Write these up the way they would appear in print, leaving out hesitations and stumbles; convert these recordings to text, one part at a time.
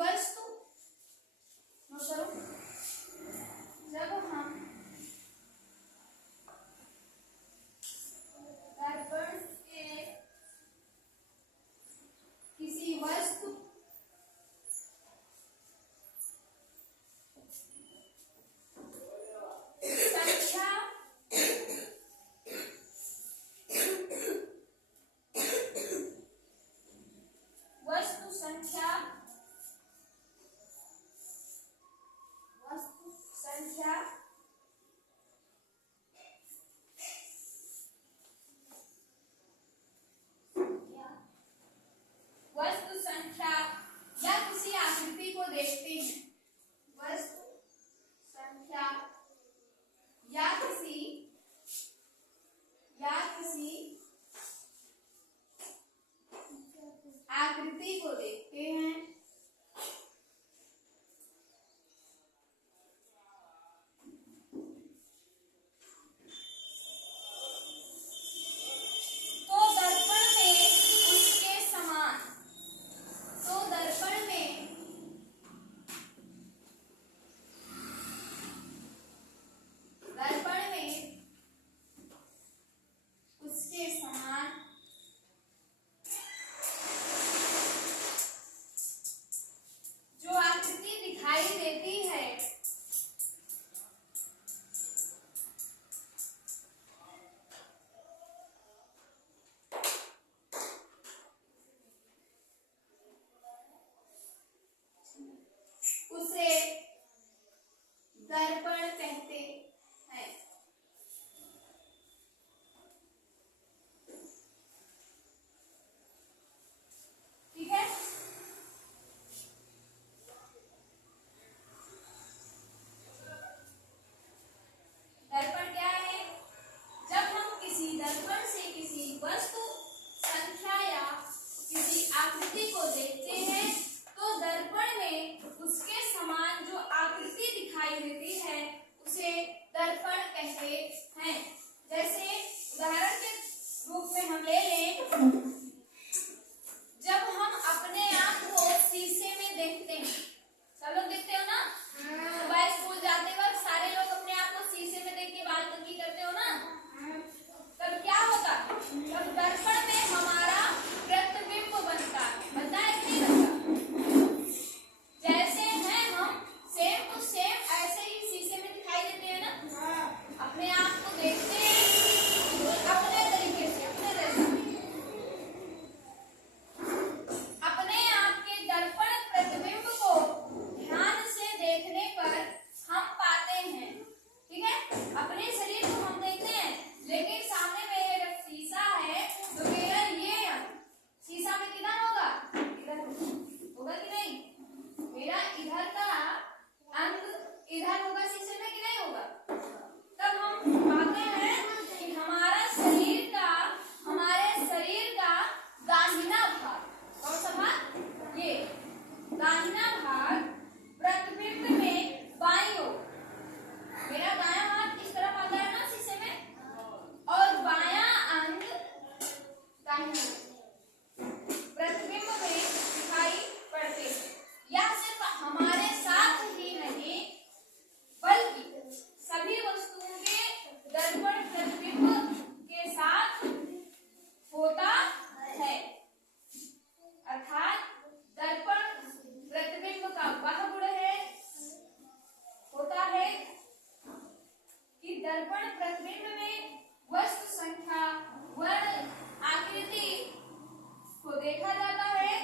वस्तु जब हम दर्पण के किसी वस्तु संख्या या किसी आकृति को देखते हैं। वस्तु संख्या या किसी आकृति को देखते हैं। उसे दर्पण कहते हैं। ठीक है। दर्पण क्या है? जब हम किसी दर्पण से किसी वस्तु संख्या या किसी आकृति को देखते हैं तो दर्पण में उसके समान जो आकृति दिखाई देती है उसे दर्पण कहते हैं। जैसे उदाहरण के रूप में हम ले लें, जब हम अपने आप को शीशे में देखते हैं, सब लोग देखते हो ना, सुबह स्कूल जाते वक्त सारे लोग अपने आप को शीशे में देख के बाल कंघी करते हो ना, तब क्या होता? तब दर्पण में हमारा प्रतिबिंब बनता है कि नहीं बनता? जैसे हैं हम सेम टू सेम ऐसे ही शीशे में दिखाई देते हैं ना, अपने आप को देखते हैं अपने तरीके से, अपने जैसे। अपने आप के दर्पण प्रतिबिंब को ध्यान से देखने पर हम पाते हैं। ठीक है, अपने शरीर को हम देखते हैं लेकिन सामने मेरा शीशा है तो मेरा ये शीशा में किधर होगा? इधर होगा कि नहीं? मेरा इधर का अंग इधर होगा शीशे में कि नहीं होगा? तब हम पाते हैं कि हमारे शरीर का दाहिना भाग, कौन सा भाग? ये दाहिना भाग प्रतिबिंब में बाईं ओर, मेरा दायां हाथ इस तरफ आता है ना शीशे में, और बायां अंग दाहिना प्रतिबिंब में दिखाई पड़ते हैं। यह सिर्फ हमारे साथ ही नहीं बल्कि सभी वस्तुओं के दर्पण प्रतिबिंब के साथ होता है। अर्थात दर्पण प्रतिबिंब का वह गुण होता है कि दर्पण प्रतिबिंब में वस्तु संख्या वर्ण आकृति को देखा जाता है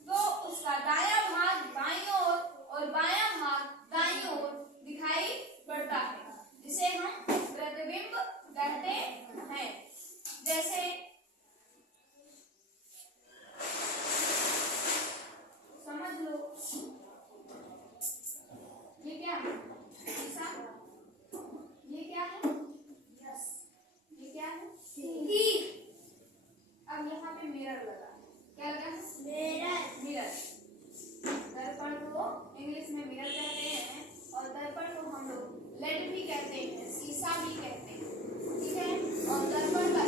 तो उसका दायां भाग बाईं ओर और बायां भाग दाईं ओर दिखाई पड़ता है, जिसे हम प्रतिबिंब कहते हैं। जैसे समझ लो, ये क्या है? शीशा। ये क्या है? ये क्या है? अब यहाँ पे मिरर लगा, क्या लगा? मिरर। दर्पण को इंग्लिश में मिरर कहते हैं और दर्पण को हम लोग लेड भी कहते हैं, शीशा भी कहते हैं। ठीक है, और दर्पण का